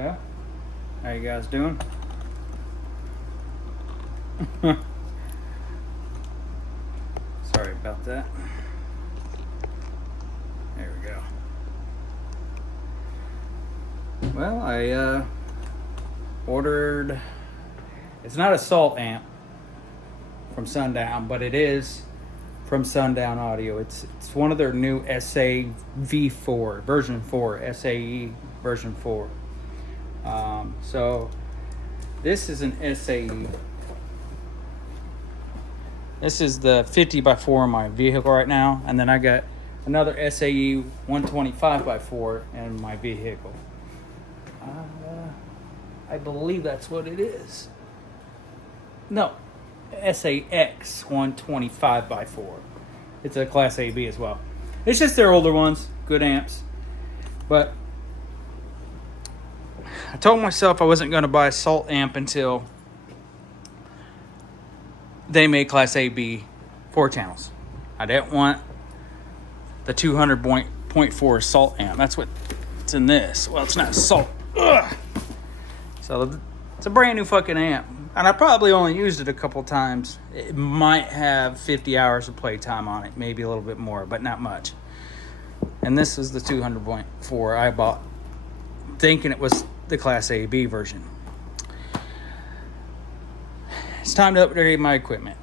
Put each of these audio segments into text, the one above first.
Well, how you guys doing? Sorry about that. There we go. Well, I ordered, it's not a salt amp from Sundown, but it is from Sundown Audio. It's one of their new SAE V4, version 4, SAE version 4. So this is an SAE. This is the 50x4 in my vehicle right now, and then I got another SAE 125x4 in my vehicle. I believe that's what it is. No, SAX 125x4. It's a Class AB as well. It's just their older ones, good amps. But I told myself I wasn't going to buy a salt amp until they made Class AB 4 channels. I didn't want the 200.4 salt amp. That's what's in this. Well, it's not salt. Ugh. So it's a brand new fucking amp. And I probably only used it a couple times. It might have 50 hours of playtime on it. Maybe a little bit more, but not much. And this is the 200.4 I bought, thinking it was the Class AB version. It's time to upgrade my equipment.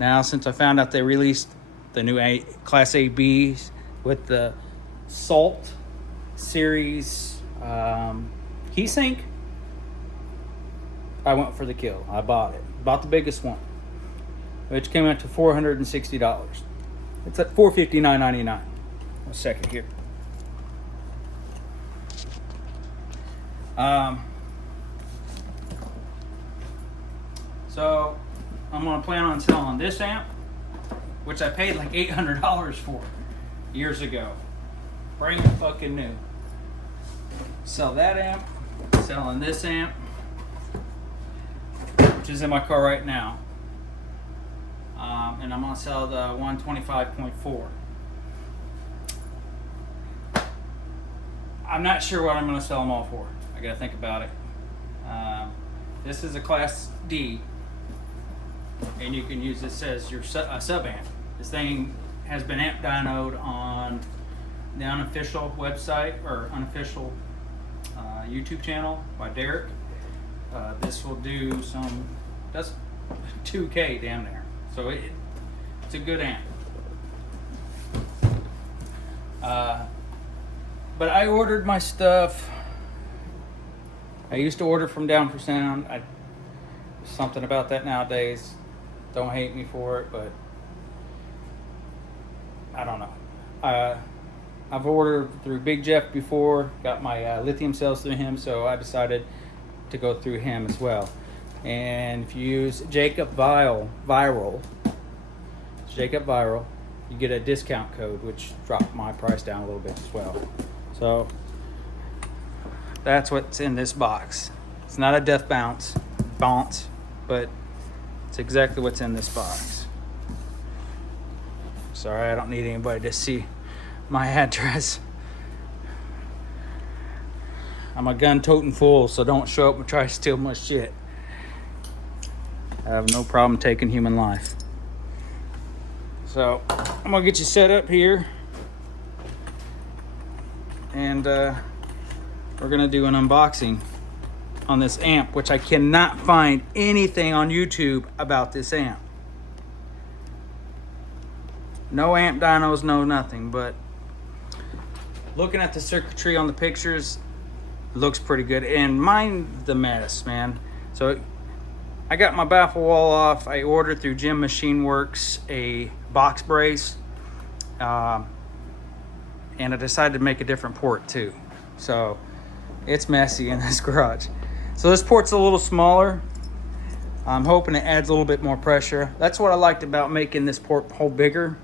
Now, since I found out they released the new Class ABs with the Salt series heatsink, I went for the kill. I bought it. Bought the biggest one, which came out to $460. It's at $459.99. A second here. So I'm gonna plan on selling this amp, which I paid like $800 for years ago. Brand fucking new. Sell that amp. Selling this amp, which is in my car right now. And I'm gonna sell the 125.4. I'm not sure what I'm gonna sell them all for. I gotta think about it. This is a Class D, and you can use this as your sub amp. This thing has been amp dynoed on the unofficial website or unofficial YouTube channel by Derek. This will do that's 2K down there. So it's a good amp. But I ordered my stuff. I used to order from Down for Sound. Something about that nowadays. Don't hate me for it, but I don't know. I've ordered through Big Jeff before. Got my lithium cells through him, so I decided to go through him as well. And if you use Jacob Viral, you get a discount code, which dropped my price down a little bit as well. So that's what's in this box. It's not a death bounce, but it's exactly what's in this box. Sorry, I don't need anybody to see my address. I'm a gun-toting fool, so don't show up and try to steal my shit. I have no problem taking human life. So I'm gonna get you set up here, and we're gonna do an unboxing on this amp, which I cannot find anything on YouTube about this amp. No amp dynos, no nothing, but looking at the circuitry on the pictures, looks pretty good. And mind the mess, man. So I got my baffle wall off. I ordered through Jim Machine Works a box brace, and I decided to make a different port too. So it's messy in this garage. So this port's a little smaller. I'm hoping it adds a little bit more pressure. That's what I liked about making this port hole bigger.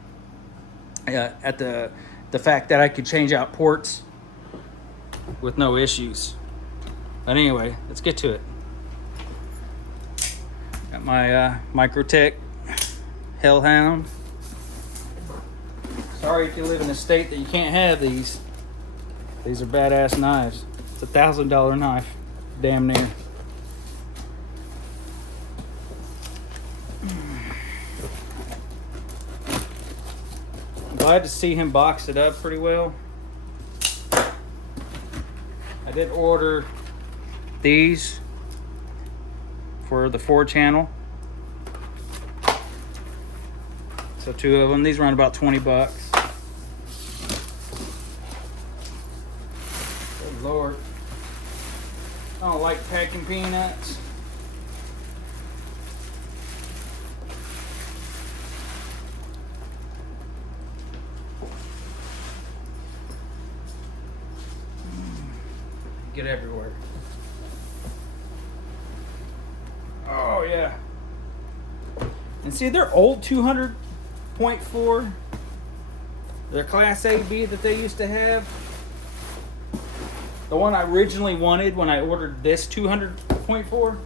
At the fact that I could change out ports with no issues. But anyway, let's get to it. Got my Microtech Hellhound. Sorry if you live in a state that you can't have these. These are badass knives. It's It's $1,000 knife, damn near. I'm glad to see him box it up pretty well. I did order these for the 4-channel. So 2 of them. These run about 20 bucks. Good Lord. I don't like packing peanuts. Get everywhere. Oh yeah. And see, they're old 200.4. Their Class A/B that they used to have. The one I originally wanted when I ordered this 200.4.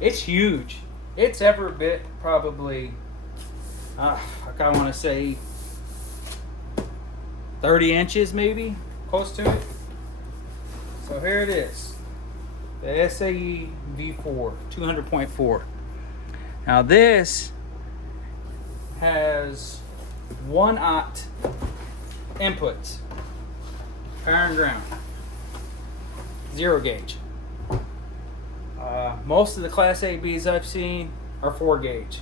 It's huge. It's every bit probably, I kind of want to say 30 inches maybe, close to it. So here it is, the SAE V4 200.4. Now this has 1-aught inputs, power and ground, 0 gauge. Most of the Class A/Bs I've seen are 4 gauge.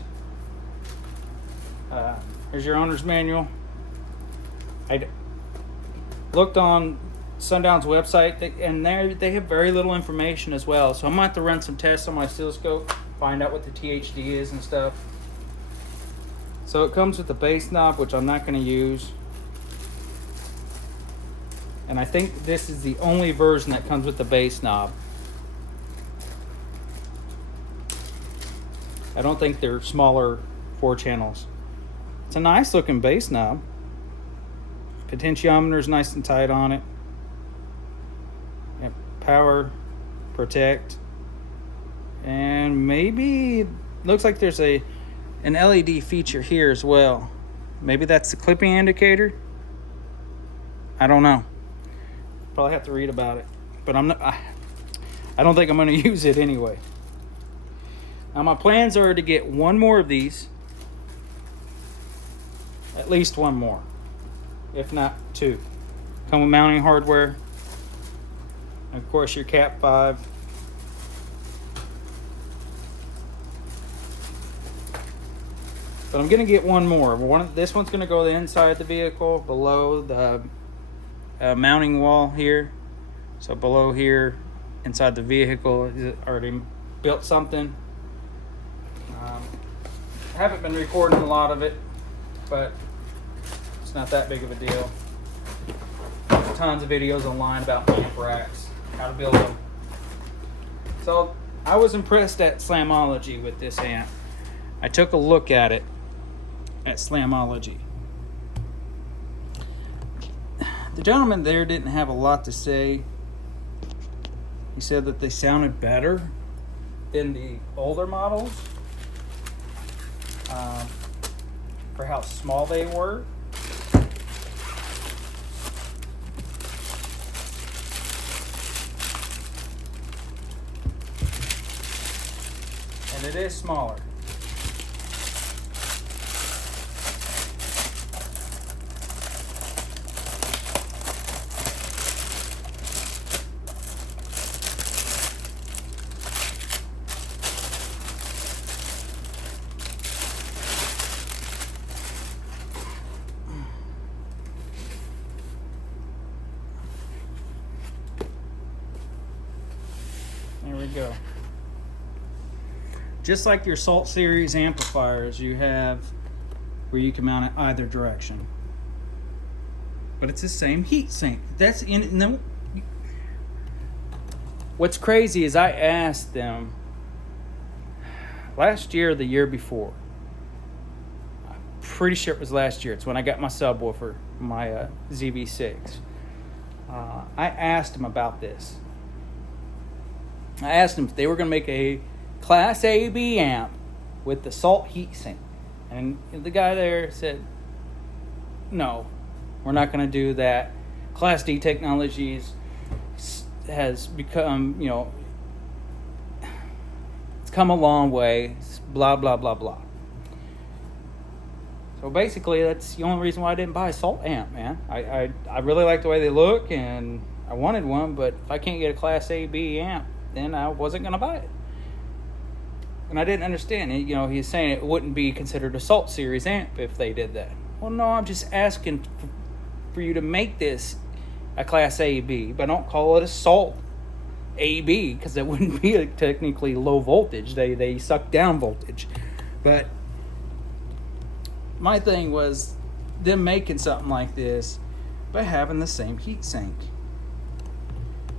Here's your owner's manual. I looked on Sundown's website, and they have very little information as well. So I'm going to have to run some tests on my oscilloscope, find out what the THD is and stuff. So it comes with the bass knob, which I'm not going to use. And I think this is the only version that comes with the bass knob. I don't think they're smaller 4 channels. It's a nice looking bass knob. Potentiometer is nice and tight on it. Power, protect, and maybe looks like there's an LED feature here as well. Maybe that's the clipping indicator. I don't know. Probably have to read about it, but I don't think I'm going to use it anyway. Now my plans are to get 1 more of these, at least 1 more, if not 2. Come with mounting hardware. And of course your Cat 5. But I'm gonna get 1 more. This one's gonna go inside the vehicle, below the mounting wall here. So below here, inside the vehicle, I already built something. I haven't been recording a lot of it, but it's not that big of a deal. There's tons of videos online about amp racks, how to build them. So I was impressed at Slamology with this amp. I took a look at it at Slamology. The gentleman there didn't have a lot to say. He said that they sounded better than the older models for how small they were. And it is smaller. There we go. Just like your Salt Series amplifiers, you have where you can mount it either direction. But it's the same heat sink. That's in. No. What's crazy is I asked them last year or the year before. I'm pretty sure it was last year. It's when I got my subwoofer, my ZV6. I asked them about this. I asked them if they were going to make a Class A/B amp with the Salt heatsink, and the guy there said, "No, we're not going to do that. Class D technologies has become, you know, it's come a long way, blah, blah, blah, blah. So basically, that's the only reason why I didn't buy a Salt amp, man. I really like the way they look, and I wanted one, but if I can't get a Class A, B amp, then I wasn't going to buy it. And I didn't understand it. You know, he's saying it wouldn't be considered a Salt series amp if they did that. Well, no, I'm just asking for you to make this a Class A, B, but don't call it a Salt AB, because that wouldn't be technically low voltage. They suck down voltage. But my thing was them making something like this by having the same heat sink.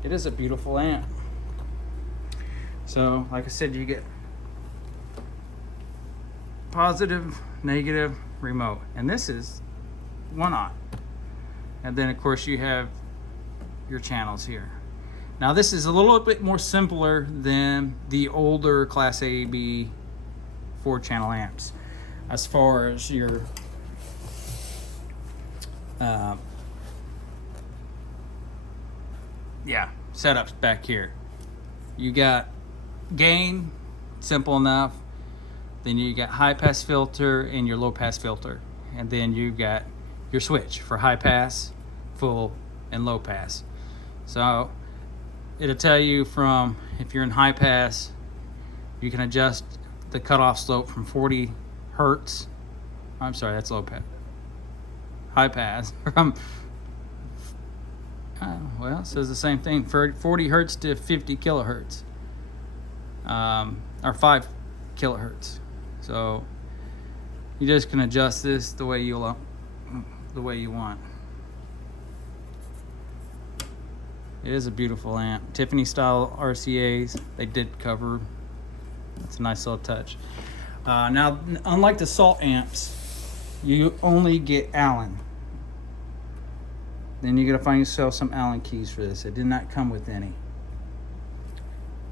It is a beautiful amp. So, like I said, you get positive, negative, remote, and this is 1-aught. And then of course you have your channels here. Now this is a little bit more simpler than the older Class A, B 4-channel amps as far as your setups back here. You got gain, simple enough. Then you got high pass filter and your low pass filter, and then you got your switch for high pass, full, and low pass. So it'll tell you from, if you're in high pass, you can adjust the cutoff slope from 40 hertz. I'm sorry, that's low pass. High pass from well, it says the same thing, for 40 hertz to 50 kilohertz, or 5 kilohertz. So you just can adjust this the way you want. It is a beautiful amp. Tiffany style RCAs, they did cover. That's a nice little touch. Now, unlike the Salt amps, you only get Allen. Then you gotta find yourself some Allen keys for this. It did not come with any.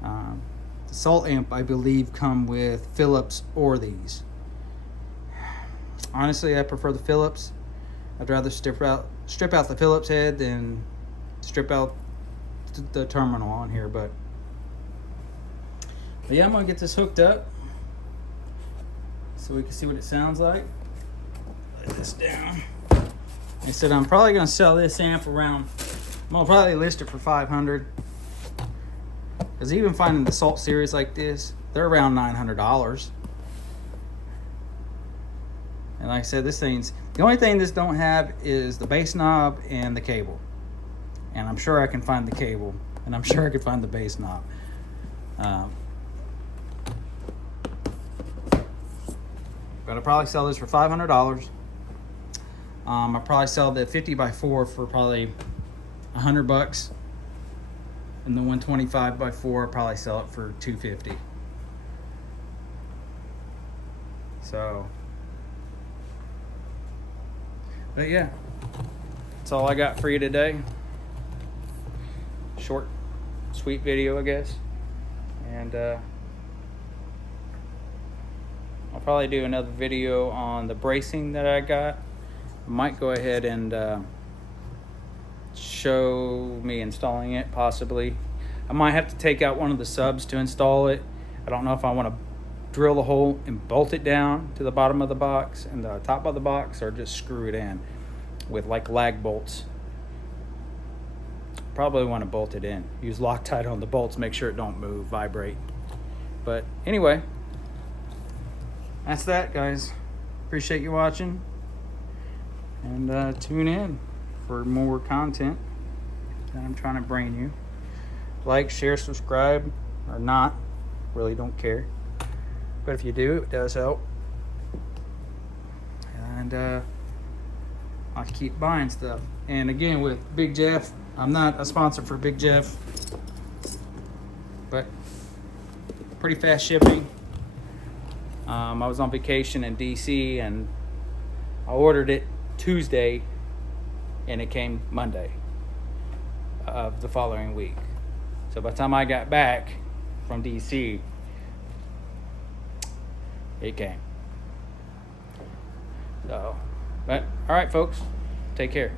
The Salt amp, I believe, come with Philips or these. Honestly, I prefer the Philips. I'd rather strip out the Philips head than strip out the terminal on here. But yeah, I'm gonna get this hooked up so we can see what it sounds like. Lay this down. I said I'm probably gonna sell this amp around. I'm gonna probably list it for $500. Because even finding the Salt series like this, they're around $900. And like I said, this thing's, the only thing this don't have is the bass knob and the cable. And I'm sure I can find the cable, and I'm sure I could find the bass knob. But I'll probably sell this for $500. I'll probably sell the 50x4 for probably $100. And the 125x4, I'll probably sell it for $250. So, but yeah, that's all I got for you today. Short, sweet video, I guess. And I'll probably do another video on the bracing that I got. I might go ahead and show me installing it, possibly. I might have to take out one of the subs to install it. I don't know if I want to drill the hole and bolt it down to the bottom of the box and the top of the box, or just screw it in with like lag bolts. Probably want to bolt it in. Use Loctite on the bolts, make sure it don't move, vibrate. But anyway, that's that, guys. Appreciate you watching, and tune in for more content that I'm trying to bring you. Like, share, subscribe, or not, really don't care. But if you do, it does help. And I'll keep buying stuff. And again, with Big Jeff, I'm not a sponsor for Big Jeff, but pretty fast shipping. I was on vacation in DC, and I ordered it Tuesday, and it came Monday of the following week. So by the time I got back from DC, it came. So, but all right, folks, take care.